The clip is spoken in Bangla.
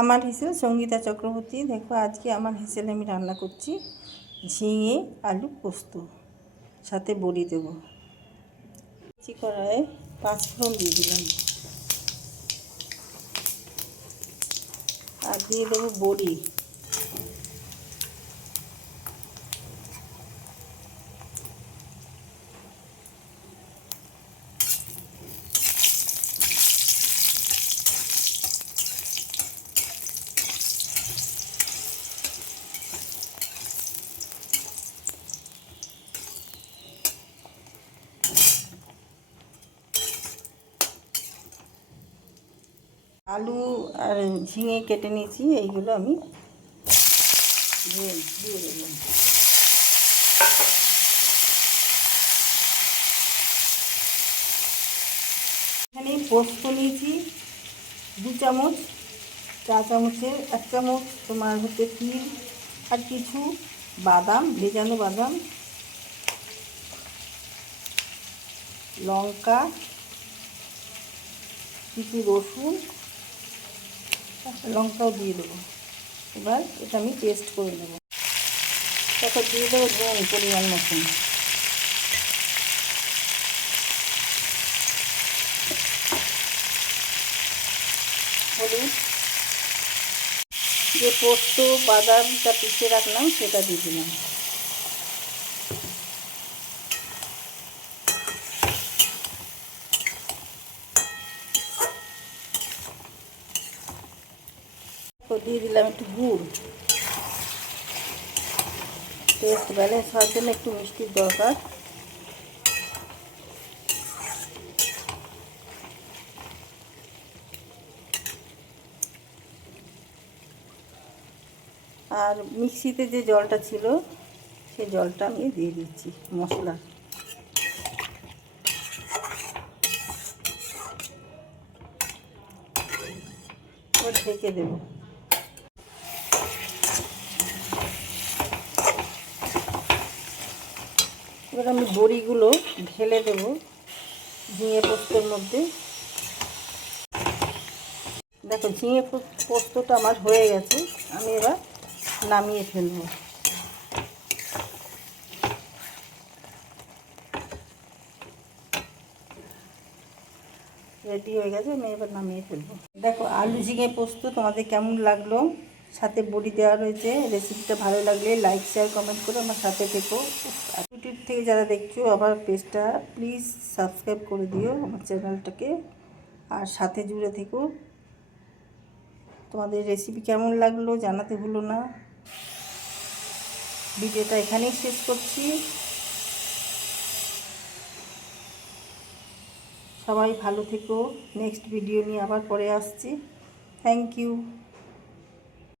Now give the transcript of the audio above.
আমার হিসেল সঙ্গীতা চক্রবর্তী। দেখো আজকে আমার হিসেলে আমি রান্না করছি ঝিঙে আলু পোস্ত, সাথে বড়ি দেবো। কড়াইয়ে 5 ফোড়ন দিয়ে দিলাম, আর দিয়ে দেবো বড়ি। আলু আর ঝিঙে কেটে নিয়েছি, এইগুলো আমি দিয়ে দিলাম। এখানে পোস্ত নিয়েছি 2 চামচ, চা চামচের 1 চামচ তোমার হচ্ছে তিল, আর কিছু বাদাম, ভেজানো বাদাম, লঙ্কা, কিছু রসুন, লঙ্কাও দিয়ে দেবো। এবার এটা আমি পেস্ট করে নেবো। তারপর দিয়ে দেবো নুন পরিমাণ মতন, হলুদ, যে পোস্ত বাদামটা পিষে রাখলাম সেটা দিয়ে দিলাম। তো দিয়ে দিলাম একটু গুড়, টেস্ট ব্যালেন্স হওয়ার জন্য একটু মিষ্টির দরকার। আর মিক্সিতে যে জলটা ছিল সেই জলটা আমি দিয়ে দিচ্ছি মশলা। ঢেকে দেবো। এবার আমি বড়িগুলো ঢেলে দেবো ঝিঙে পোস্তর মধ্যে। দেখো ঝিঙে পোস্তটা আমার হয়ে গেছে, আমি এবার নামিয়ে ফেলবো। রেডি হয়ে গেছে, আমি এবার নামিয়ে ফেলবো। দেখো আলু ঝিঙে পোস্ত তোমাদের কেমন লাগলো, সাথে বড়ি দেওয়া রয়েছে। রেসিপিটা ভালো লাগলে লাইক শেয়ার কমেন্ট করে আমার সাথে থেকো। ইউটিউব থেকে যারা দেখছো আমার পেজটা প্লিজ সাবস্ক্রাইব করে দিও আমার চ্যানেলটাকে, আর সাথে জুড়ে থেকো। তোমাদের রেসিপি কেমন লাগলো জানাতে ভুলো না। ভিডিওটা এখানেই শেষ করছি। সবাই ভালো থেকো। নেক্সট ভিডিও নিয়ে আবার পরে আসছি। Thank you.